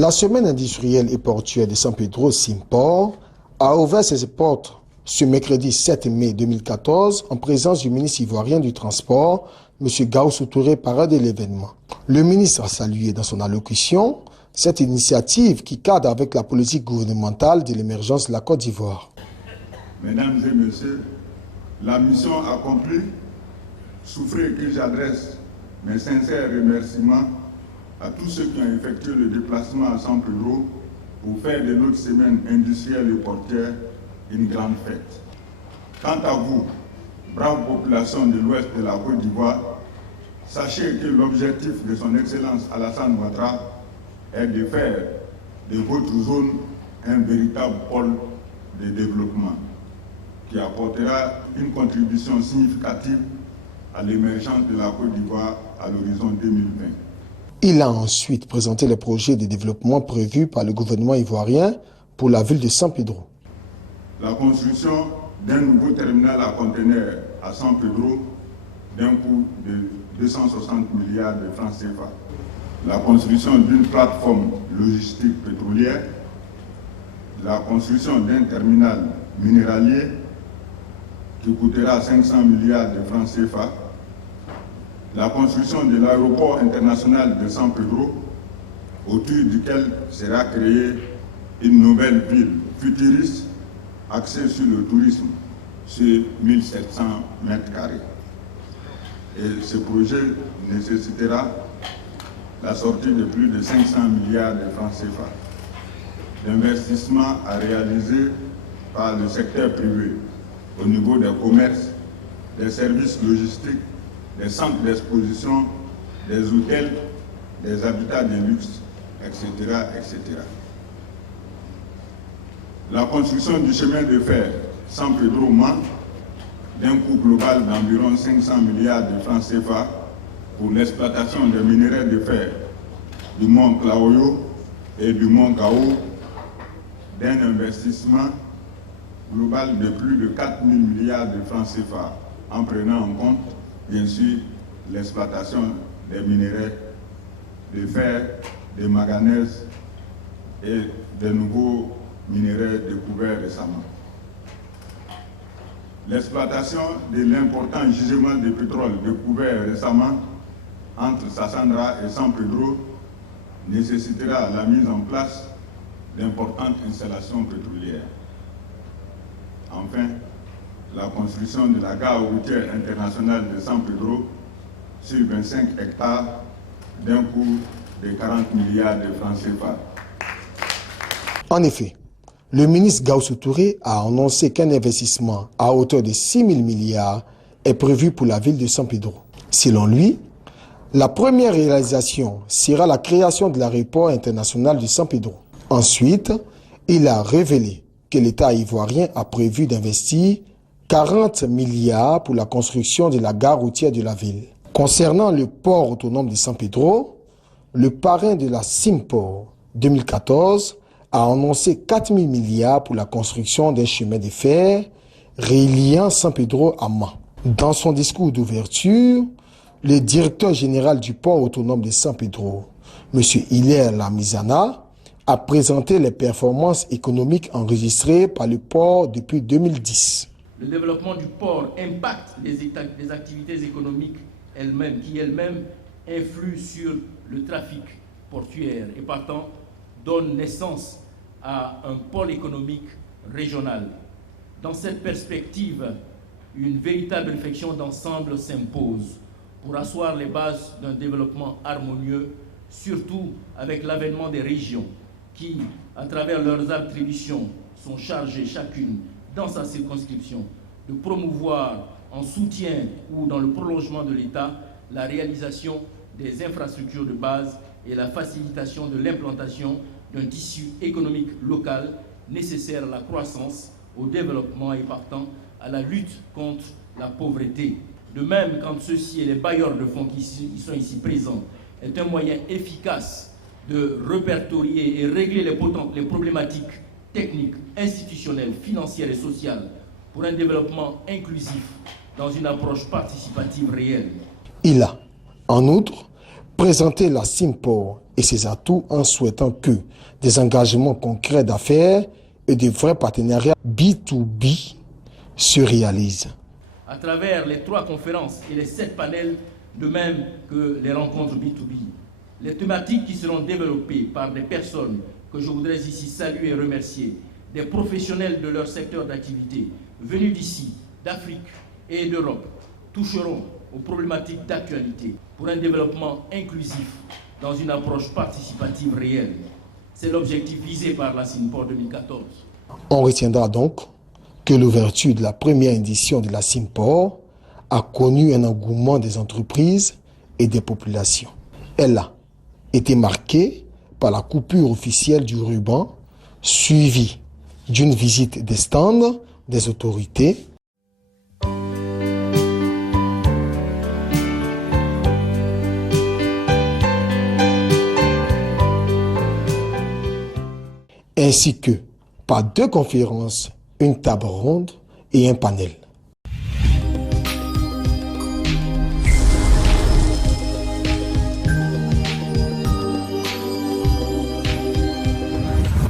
La semaine industrielle et portuaire de San Pedro Simport a ouvert ses portes ce mercredi 7 mai 2014 en présence du ministre ivoirien du Transport, M. Gaussou Touré, parrain de l'événement. Le ministre a salué dans son allocution cette initiative qui cadre avec la politique gouvernementale de l'émergence de la Côte d'Ivoire. Mesdames et messieurs, la mission accomplie, souffrez que j'adresse mes sincères remerciements à tous ceux qui ont effectué le déplacement à San Pedro pour faire de notre semaine industrielle et portière une grande fête. Quant à vous, brave population de l'ouest de la Côte d'Ivoire, sachez que l'objectif de son Excellence Alassane Ouattara est de faire de votre zone un véritable pôle de développement qui apportera une contribution significative à l'émergence de la Côte d'Ivoire à l'horizon 2020. Il a ensuite présenté les projets de développement prévus par le gouvernement ivoirien pour la ville de San Pedro. La construction d'un nouveau terminal à conteneurs à San Pedro d'un coût de 260 milliards de francs CFA. La construction d'une plateforme logistique pétrolière. La construction d'un terminal minéralier qui coûtera 500 milliards de francs CFA. La construction de l'aéroport international de San Pedro, autour duquel sera créée une nouvelle ville futuriste axée sur le tourisme sur 1700 mètres carrés. Et ce projet nécessitera la sortie de plus de 500 milliards de francs CFA. L'investissement à réaliser par le secteur privé au niveau des commerces, des services logistiques, des centres d'exposition, des hôtels, des habitats de luxe, etc., etc. La construction du chemin de fer San Pedro-Mans, d'un coût global d'environ 500 milliards de francs CFA pour l'exploitation des minerais de fer du mont Klaoyo et du mont Gao, d'un investissement global de plus de 4 000 milliards de francs CFA, en prenant en compte bien sûr l'exploitation des minerais de fer, de manganèse et de nouveaux minerais découverts récemment. L'exploitation de l'important gisement de pétrole découvert récemment entre Sassandra et San Pedro nécessitera la mise en place d'importantes installations pétrolières. Enfin, la construction de la gare routière internationale de San Pedro sur 25 hectares d'un coût de 40 milliards de francs CFA. En effet, le ministre Gaussou Touré a annoncé qu'un investissement à hauteur de 6 000 milliards est prévu pour la ville de San Pedro. Selon lui, la première réalisation sera la création de l'aéroport international de San Pedro. Ensuite, il a révélé que l'État ivoirien a prévu d'investir 40 milliards pour la construction de la gare routière de la ville. Concernant le port autonome de San Pedro, le parrain de la Simport 2014 a annoncé 4 000 milliards pour la construction d'un chemin de fer reliant San Pedro à Mans. Dans son discours d'ouverture, le directeur général du port autonome de San Pedro, M. Hilaire Lamizana, a présenté les performances économiques enregistrées par le port depuis 2010. Le développement du port impacte les activités économiques elles-mêmes, qui elles-mêmes influent sur le trafic portuaire et partant donne naissance à un pôle économique régional. Dans cette perspective, une véritable réflexion d'ensemble s'impose pour asseoir les bases d'un développement harmonieux, surtout avec l'avènement des régions qui, à travers leurs attributions, sont chargées chacune dans sa circonscription de promouvoir en soutien ou dans le prolongement de l'État la réalisation des infrastructures de base et la facilitation de l'implantation d'un tissu économique local nécessaire à la croissance, au développement et partant à la lutte contre la pauvreté. De même, quand ceux-ci et les bailleurs de fonds qui sont ici présents est un moyen efficace de répertorier et régler les problématiques techniques, institutionnelles, financières et sociales pour un développement inclusif dans une approche participative réelle. Il a, en outre, présenté la Simport et ses atouts en souhaitant que des engagements concrets d'affaires et de vrais partenariats B2B se réalisent. À travers les 3 conférences et les 7 panels, de même que les rencontres B2B, les thématiques qui seront développées par des personnes que je voudrais ici saluer et remercier, des professionnels de leur secteur d'activité, venus d'ici, d'Afrique et d'Europe, toucheront aux problématiques d'actualité pour un développement inclusif dans une approche participative réelle. C'est l'objectif visé par la CINPOR 2014. On retiendra donc que l'ouverture de la première édition de la CINPOR a connu un engouement des entreprises et des populations. Elle a été marquée par la coupure officielle du ruban, suivie d'une visite des stands des autorités, ainsi que par 2 conférences, une table ronde et un panel.